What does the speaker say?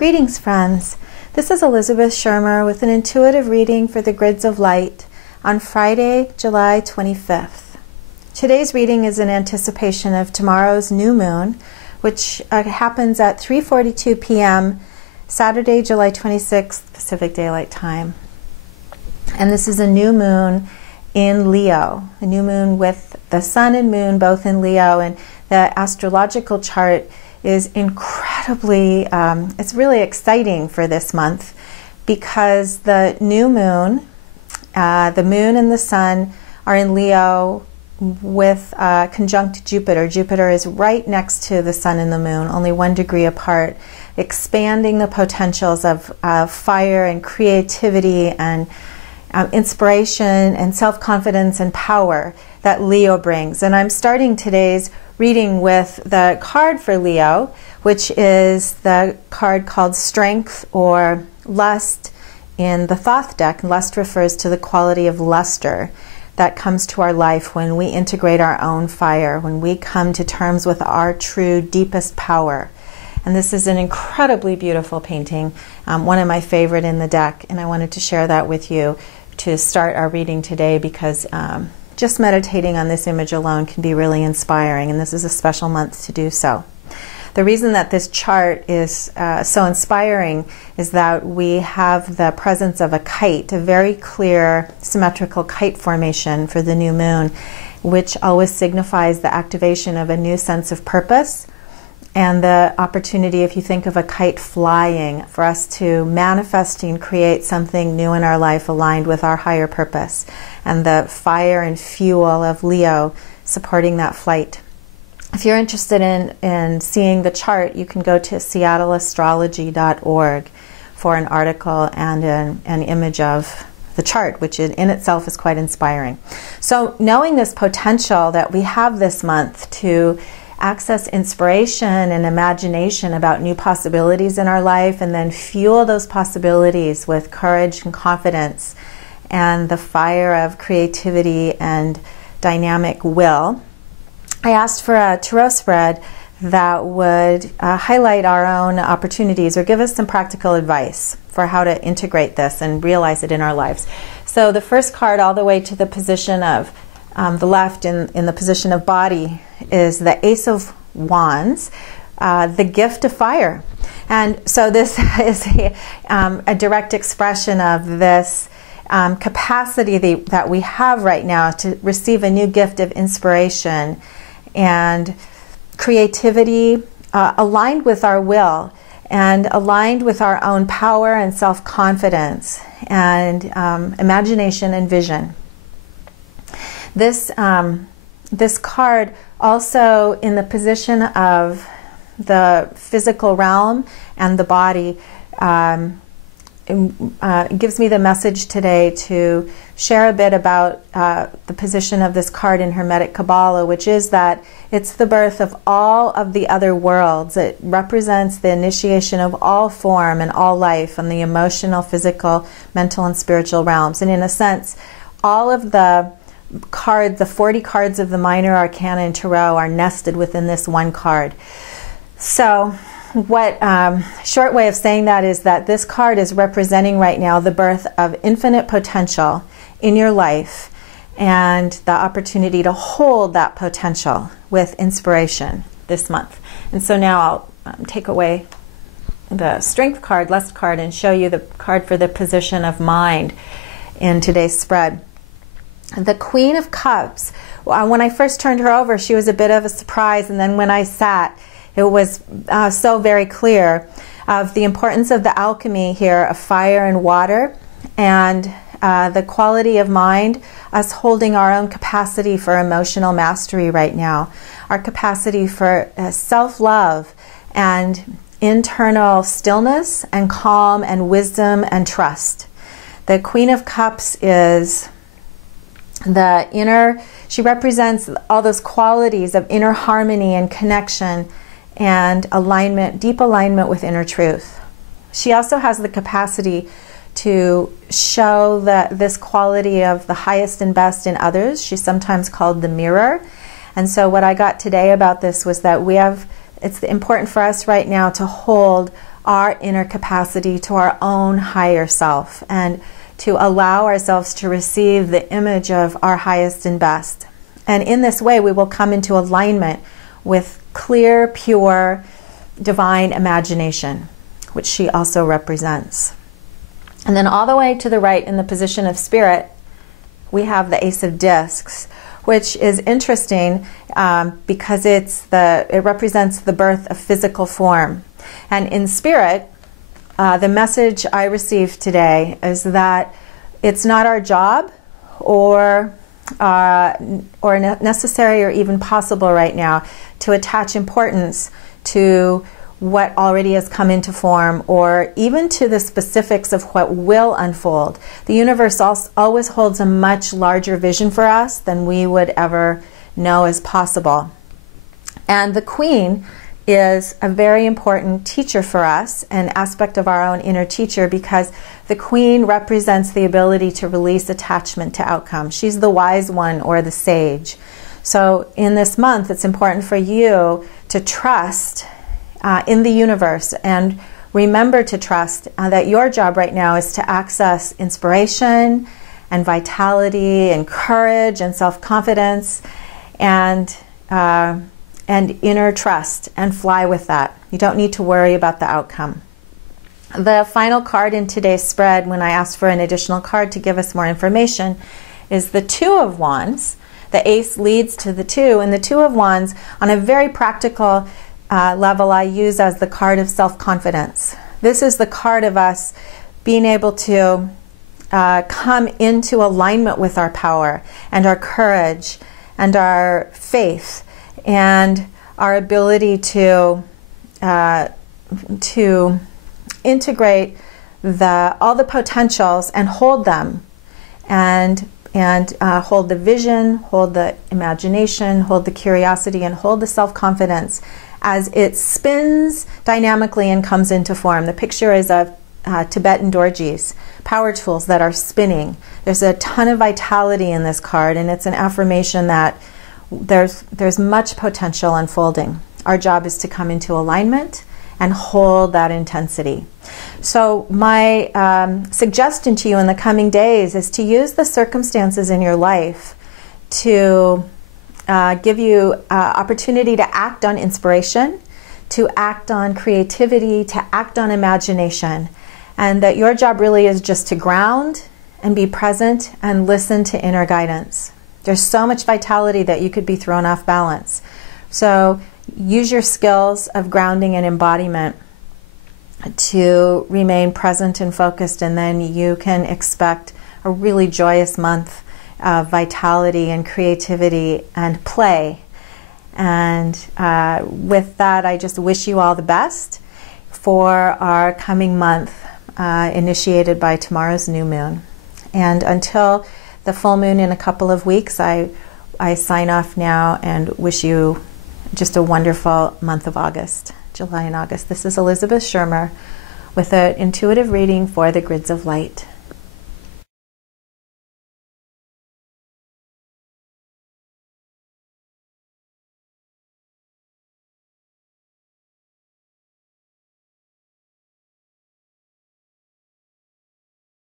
Greetings, friends. This is Elizabeth Shermer with an intuitive reading for the Grids of Light on Friday, July 25th. Today's reading is in anticipation of tomorrow's new moon, which happens at 3:42 p.m. Saturday, July 26th, Pacific Daylight Time. And this is a new moon in Leo, a new moon with the sun and moon both in Leo, and the astrological chart is incredibly, it's really exciting for this month because the new moon, the moon and the sun are in Leo with conjunct Jupiter. Jupiter is right next to the sun and the moon, only 1 degree apart, expanding the potentials of fire and creativity and inspiration and self-confidence and power that Leo brings. And I'm starting today's reading with the card for Leo, which is the card called Strength or Lust in the Thoth deck. Lust refers to the quality of luster that comes to our life when we integrate our own fire, when we come to terms with our true deepest power. And this is an incredibly beautiful painting, one of my favorite in the deck, and I wanted to share that with you to start our reading today because just meditating on this image alone can be really inspiring, and this is a special month to do so. The reason that this chart is so inspiring is that we have the presence of a kite, a very clear symmetrical kite formation for the new moon, which always signifies the activation of a new sense of purpose and the opportunity, if you think of a kite flying, for us to manifest and create something new in our life aligned with our higher purpose, and the fire and fuel of Leo supporting that flight. If you're interested in seeing the chart, you can go to seattleastrology.org for an article and an image of the chart, which in itself is quite inspiring. So knowing this potential that we have this month to access inspiration and imagination about new possibilities in our life, and then fuel those possibilities with courage and confidence and the fire of creativity and dynamic will, I asked for a tarot spread that would highlight our own opportunities or give us some practical advice for how to integrate this and realize it in our lives. So the first card, all the way to the position of the left in the position of body, is the Ace of Wands, the gift of fire. And so this is a direct expression of this capacity that we have right now to receive a new gift of inspiration and creativity aligned with our will and aligned with our own power and self-confidence and imagination and vision. This card also in the position of the physical realm and the body gives me the message today to share a bit about the position of this card in Hermetic Kabbalah, which is that it's the birth of all of the other worlds. It represents the initiation of all form and all life on the emotional, physical, mental, and spiritual realms. And in a sense, all of the cards, the 40 cards of the minor arcana in tarot, are nested within this one card. So what short way of saying that is that this card is representing right now the birth of infinite potential in your life and the opportunity to hold that potential with inspiration this month. And so now I'll take away the strength card, lust card, and show you the card for the position of mind in today's spread. The Queen of Cups, when I first turned her over, she was a bit of a surprise, and then when I sat, it was so very clear of the importance of the alchemy here of fire and water, and the quality of mind, us holding our own capacity for emotional mastery right now, our capacity for self-love and internal stillness and calm and wisdom and trust. The Queen of Cups is the inner, she represents all those qualities of inner harmony and connection and alignment, deep alignment with inner truth. She also has the capacity to show this quality of the highest and best in others. She's sometimes called the mirror. And so what I got today about this was that it's important for us right now to hold our inner capacity to our own higher self and to allow ourselves to receive the image of our highest and best. And in this way, we will come into alignment with clear, pure, divine imagination, which she also represents. And then all the way to the right in the position of spirit, we have the Ace of Discs, which is interesting because it represents the birth of physical form. And in spirit, the message I received today is that it's not our job or necessary or even possible right now to attach importance to what already has come into form or even to the specifics of what will unfold. The universe always holds a much larger vision for us than we would ever know is possible. And the Queen is a very important teacher for us, an aspect of our own inner teacher, because the Queen represents the ability to release attachment to outcome. She's the wise one or the sage. So in this month, it's important for you to trust in the universe and remember to trust that your job right now is to access inspiration and vitality and courage and self-confidence and inner trust, and fly with that. You don't need to worry about the outcome. The final card in today's spread, when I asked for an additional card to give us more information, is the Two of Wands. The Ace leads to the Two, and the Two of Wands, on a very practical level, I use as the card of self-confidence. This is the card of us being able to come into alignment with our power and our courage and our faith and our ability to integrate all the potentials and hold them, and hold the vision, hold the imagination, hold the curiosity, and hold the self-confidence as it spins dynamically and comes into form. The picture is of Tibetan dorjis, power tools that are spinning. There's a ton of vitality in this card, and it's an affirmation that there's much potential unfolding. Our job is to come into alignment and hold that intensity. So my suggestion to you in the coming days is to use the circumstances in your life to give you opportunity to act on inspiration, to act on creativity, to act on imagination, and that your job really is just to ground and be present and listen to inner guidance. There's so much vitality that you could be thrown off balance. So use your skills of grounding and embodiment to remain present and focused, and then you can expect a really joyous month of vitality and creativity and play. And with that, I just wish you all the best for our coming month, initiated by tomorrow's new moon. And until the full moon in a couple of weeks, I sign off now and wish you just a wonderful month of August, July and August. This is Elizabeth Shermer with an intuitive reading for the Grids of Light.